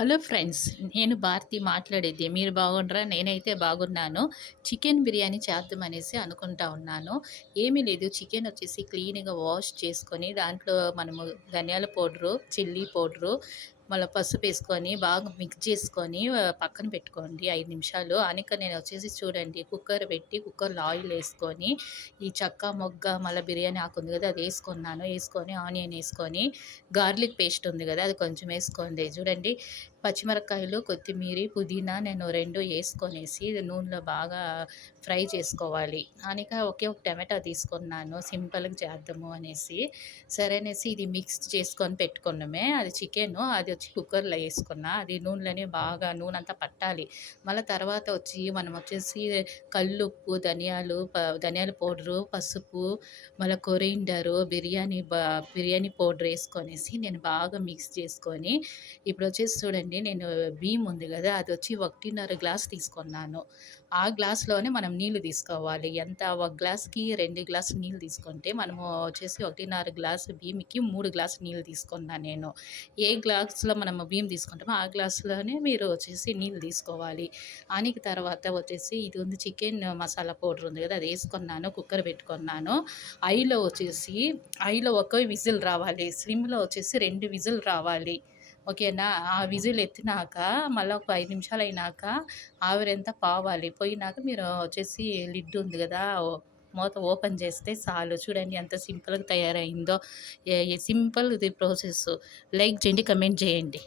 Hello friends. నేను భారతి మాట్లాడేది. మీరు బాగుండ్రా? నేనైతే బాగున్నాను. చికెన్ బిర్యానీ చేద్దామనేసి అనుకుంటా ఉన్నాను. ఏమీ లేదు, చికెన్ వచ్చేసి క్లీన్‌గా వాష్ చేసుకొని, దాంట్లో మనము ధనియాల పౌడరు, చిల్లీ పౌడరు, మళ్ళా పసుపేసుకొని బాగా మిక్స్ చేసుకొని పక్కన పెట్టుకోండి 5 నిమిషాలు. నేనొచ్చేసి చూడండి, కుక్కర్ పెట్టి కుక్కర్‌లో ఆయిలేసుకొని, ఈ చెక్క, మొగ్గ, మళ్ళా బిర్యానీ ఆకు ఉంది కదా! అదేసుకున్నాను. ఏసుకొని ఆనియన్ ఏసుకొని, గార్లిక్ పేస్ట్ ఉంది కదా! అది కొంచెం ఏసుకోండి. చూడండి, పచ్చిమిరపకాయలు, కొత్తిమీరి, పుదీనా నేను 2 ఏసుకొనేసి నూనెలో బాగా ఫ్రై చేసుకోవాలి. ఒకే ఒక టమాటా తీసుకున్నాను సింపుల్‌గా చేద్దాము అనేసి. సరే అనేసి ఇది మిక్స్ చేసుకొని పెట్టుకున్నామే. అది చికెను అది వచ్చి కుక్కర్‌లో ఏసుకున్నా. అది నూనెలోనే బాగా నూనంతా పట్టాలి. మళ్ళా తర్వాత వచ్చి మనం వచ్చేసి కల్లుప్పు, ధనియాల పౌడరు, పసుపు, మళ్ళా కొరిండరు, బిర్యానీ పౌడర్ ఏసుకొనేసి నేను బాగా మిక్స్ చేసుకొని, ఇప్పుడొచ్చేసి చూడండి, నేను బియ్యం ఉంది గదా! అదొచ్చి 1.5 గ్లాస్ తీసుకున్నాను. ఆ గ్లాస్‌లోనే మనం నీళ్లు తీసుకోవాలి. ఒక గ్లాస్‌కి 2 గ్లాసులు నీళ్ళు తీసుకుంటే, మనము వచ్చేసి 1.5 గ్లాసు బియ్యంకి 3 గ్లాసులు నీళ్ళు తీసుకున్నా నేను. ఏ గ్లాస్‌లో మనము బియ్యం తీసుకుంటామో, ఆ గ్లాస్‌లోనే మీరు వచ్చేసి నీళ్ళు తీసుకోవాలి. తర్వాత వచ్చేసి ఇది ఉంది, చికెన్ మసాలా పౌడర్ ఉంది గదా! అదేసుకున్నాను. కుక్కర్ పెట్టుకున్నాను. ఐలో వచ్చేసి ఐలో ఒకే విజిల్ రావాలి. స్లిమ్‌లో వచ్చేసి 2 విజిల్ రావాలి. ఓకేనా? ఆ విజిల్ ఎత్తినాక మళ్ళా ఒక 5 నిమిషాలయినాక ఆవిరంతా పోవాలి. పోయినాక మీరు వచ్చేసి లిడ్ ఉంది గదా! మూత ఓపెన్ చేస్తే చాలు. చూడండి ఎంత సింపుల్‌గా తయారయిందో. సింపుల్ ఇది ప్రాసెస్. లైక్ చేయండి, కమెంట్ చేయండి.